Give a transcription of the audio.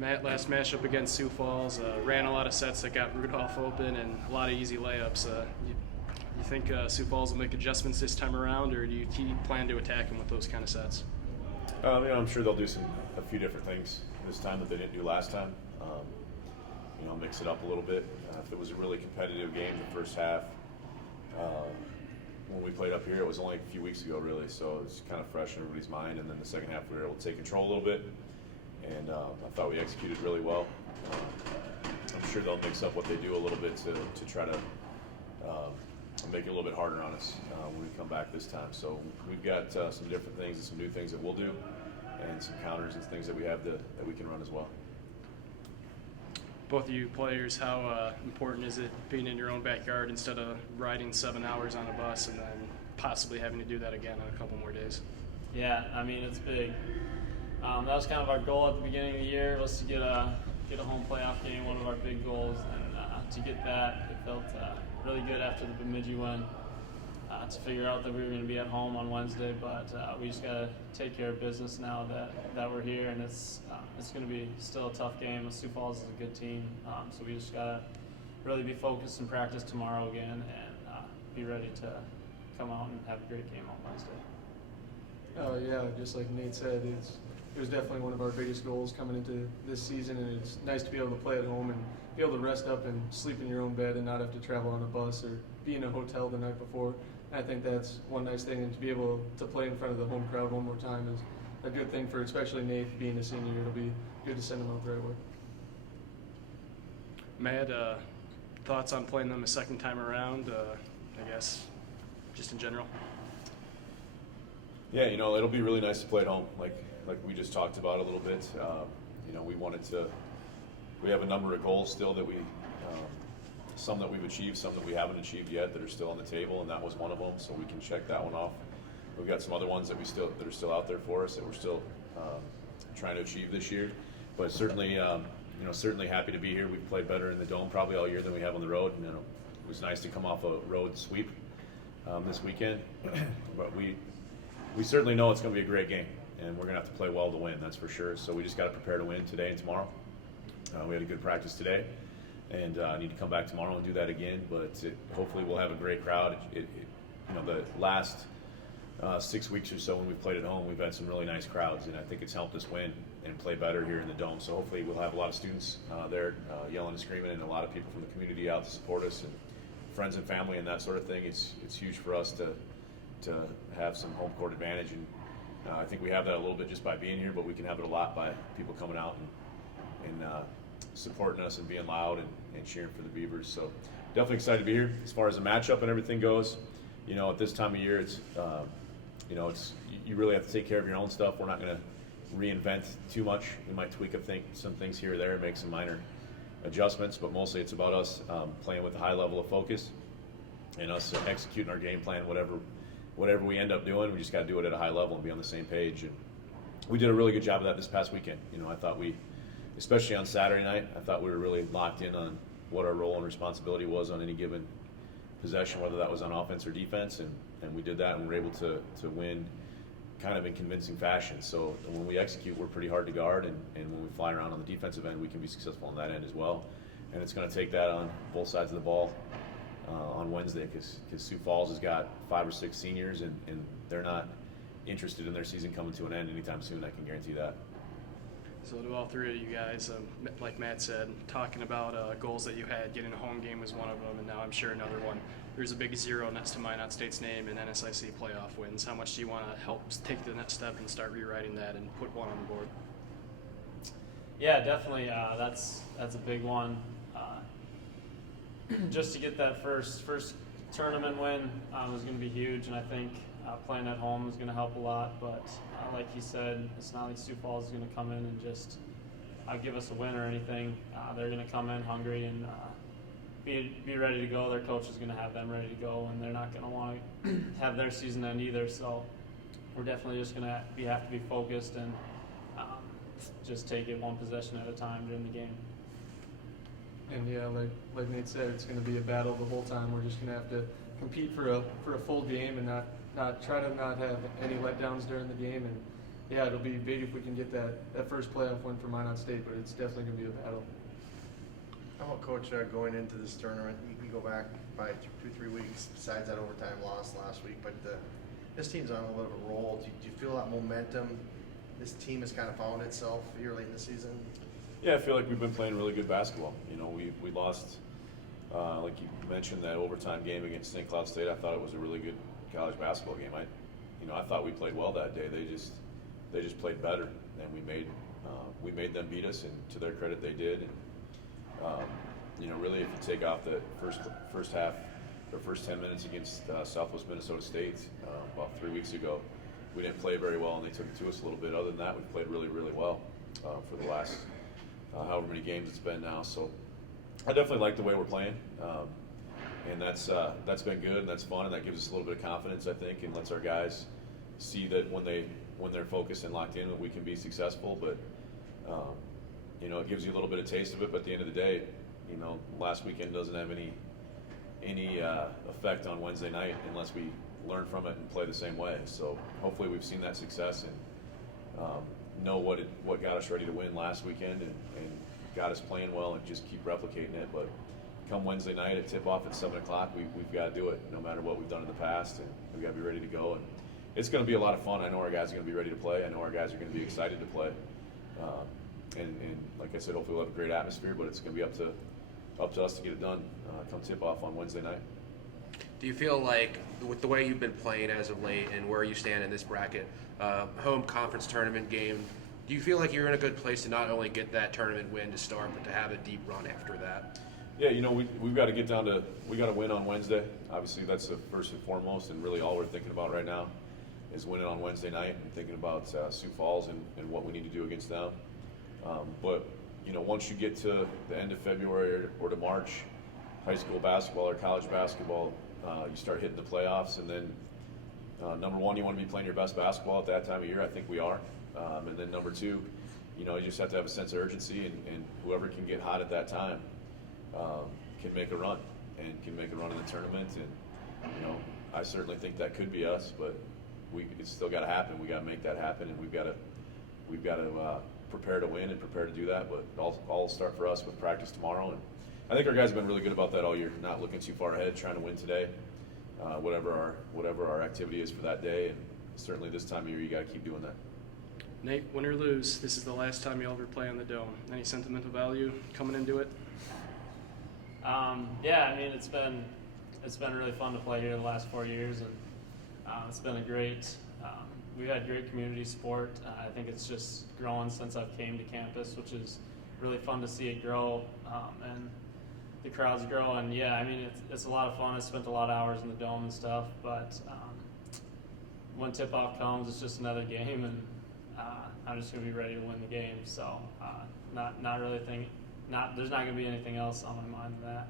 Last matchup against Sioux Falls, ran a lot of sets that got Rudolph open and a lot of easy layups. You think Sioux Falls will make adjustments this time around, or do you plan to attack them with those kind of sets? I'm sure they'll do a few different things this time that they didn't do last time. Mix it up a little bit. If it was a really competitive game, the first half, when we played up here, it was only a few weeks ago, really. So it's kind of fresh in everybody's mind. And then the second half, we were able to take control a little bit, and I thought we executed really well. I'm sure they'll mix up what they do a little bit to try to make it a little bit harder on us when we come back this time. So we've got some different things and some new things that we'll do, and some counters and things that we have that we can run as well. Both of you players, how important is it being in your own backyard instead of riding 7 hours on a bus and then possibly having to do that again in a couple more days? Yeah, I mean, it's big. That was kind of our goal at the beginning of the year, was to get a home playoff game, one of our big goals, and to get that, it felt really good after the Bemidji win to figure out that we were going to be at home on Wednesday, but we just got to take care of business now that we're here, and it's going to be still a tough game. Sioux Falls is a good team, so we just got to really be focused and practice tomorrow again and be ready to come out and have a great game on Wednesday. Yeah, just like Nate said, it was definitely one of our biggest goals coming into this season, and it's nice to be able to play at home and be able to rest up and sleep in your own bed and not have to travel on a bus or be in a hotel the night before. And I think that's one nice thing, and to be able to play in front of the home crowd one more time is a good thing for especially Nate being a senior. It'll be good to send him out right away. Matt, thoughts on playing them a second time around, I guess, just in general? Yeah, it'll be really nice to play at home, like we just talked about a little bit. We have a number of goals still that some that we've achieved, some that we haven't achieved yet that are still on the table, and that was one of them, so we can check that one off. We've got some other ones that are still out there for us that we're still trying to achieve this year. But certainly, certainly happy to be here. We've played better in the Dome probably all year than we have on the road. And, it was nice to come off a road sweep this weekend, but we certainly know it's going to be a great game, and we're going to have to play well to win. That's for sure. So we just got to prepare to win today and tomorrow. We had a good practice today, and I need to come back tomorrow and do that again. But hopefully, we'll have a great crowd. The last 6 weeks or so when we've played at home, we've had some really nice crowds, and I think it's helped us win and play better here in the Dome. So hopefully we'll have a lot of students there yelling and screaming, and a lot of people from the community out to support us, and friends and family and that sort of thing. It's huge for us to have some home court advantage, and I think we have that a little bit just by being here, but we can have it a lot by people coming out and supporting us and being loud and cheering for the Beavers. So definitely excited to be here. As far as the matchup and everything goes, at this time of year, it's you really have to take care of your own stuff. We're not going to reinvent too much. We might tweak some things here or there and make some minor adjustments, but mostly it's about us playing with a high level of focus and us executing our game plan. Whatever we end up doing, we just got to do it at a high level and be on the same page. And we did a really good job of that this past weekend. I thought especially on Saturday night, I thought we were really locked in on what our role and responsibility was on any given possession, whether that was on offense or defense, and we did that, and we were able to win kind of in convincing fashion. So when we execute, we're pretty hard to guard, and when we fly around on the defensive end, we can be successful on that end as well. And it's going to take that on both sides of the ball on Wednesday, because Sioux Falls has got 5 or 6 seniors, and they're not interested in their season coming to an end anytime soon. I can guarantee that. So to all three of you guys, like Matt said, talking about goals that you had, getting a home game was one of them, and now I'm sure another one. There's a big zero next to Minot State's name in NSIC playoff wins. How much do you want to help take the next step and start rewriting that and put one on the board? Yeah, definitely. That's a big one. Just to get that first tournament win is going to be huge, and I think playing at home is going to help a lot. But like he said, it's not like Sioux Falls is going to come in and just give us a win or anything. They're going to come in hungry and be ready to go. Their coach is going to have them ready to go, and they're not going to want to have their season end either. So we're definitely just going to have to be focused and just take it one possession at a time during the game. And yeah, like Nate said, it's going to be a battle the whole time. We're just going to have to compete for a full game and not try to not have any letdowns during the game, yeah, it'll be big if we can get that first playoff win for Minot State, but it's definitely going to be a battle. How about, Coach, going into this tournament? You can go back by 2-3 weeks besides that overtime loss last week, but this team's on a little bit of a roll. Do you feel that momentum? This team has kind of found itself here late in the season? Yeah, I feel like we've been playing really good basketball. You know, we lost, like you mentioned, that overtime game against St. Cloud State. I thought it was a really good college basketball game. I thought we played well that day. They just played better, and we made them beat us. And to their credit, they did. And really, if you take off the first half or first 10 minutes against Southwest Minnesota State about 3 weeks ago, we didn't play very well, and they took it to us a little bit. Other than that, we played really, really well for the last however many games it's been now. So I definitely like the way we're playing, and that's been good, and that's fun, and that gives us a little bit of confidence, I think, and lets our guys see that when they're focused and locked in, that we can be successful. But it gives you a little bit of taste of it. But at the end of the day, last weekend doesn't have any effect on Wednesday night unless we learn from it and play the same way. So hopefully we've seen that success and know what got us ready to win last weekend and got us playing well, and just keep replicating it. But come Wednesday night at tip-off at 7 o'clock, we've got to do it no matter what we've done in the past, and we've got to be ready to go. And it's going to be a lot of fun. I know our guys are going to be ready to play. I know our guys are going to be excited to play. And like I said, hopefully we'll have a great atmosphere, but it's going to be up to us to get it done come tip-off on Wednesday night. Do you feel like, with the way you've been playing as of late and where you stand in this bracket, home conference tournament game, do you feel like you're in a good place to not only get that tournament win to start, but to have a deep run after that? Yeah, we've got to get down to, we got to win on Wednesday. Obviously, that's the first and foremost, and really all we're thinking about right now is winning on Wednesday night and thinking about Sioux Falls and what we need to do against them. But once you get to the end of February or to March, high school basketball or college basketball, you start hitting the playoffs, and then number one, you want to be playing your best basketball at that time of year. I think we are. And then number two, you just have to have a sense of urgency, and whoever can get hot at that time can make a run in the tournament. And I certainly think that could be us, but it's still got to happen. We got to make that happen, and we've got to prepare to win and prepare to do that. But all start for us with practice tomorrow, and I think our guys have been really good about that all year, not looking too far ahead, trying to win today, whatever our activity is for that day. And certainly this time of year, you got to keep doing that. Nate, win or lose, this is the last time you'll ever play on the Dome. Any sentimental value coming into it? Yeah, I mean, it's been really fun to play here the last 4 years, and it's been a great. We've had great community support. I think it's just grown since I've came to campus, which is really fun to see it grow, and the crowds grow. And yeah, I mean, it's a lot of fun. I spent a lot of hours in the Dome and stuff, but when tip-off comes, it's just another game, and I'm just going to be ready to win the game. So not really there's not going to be anything else on my mind than that.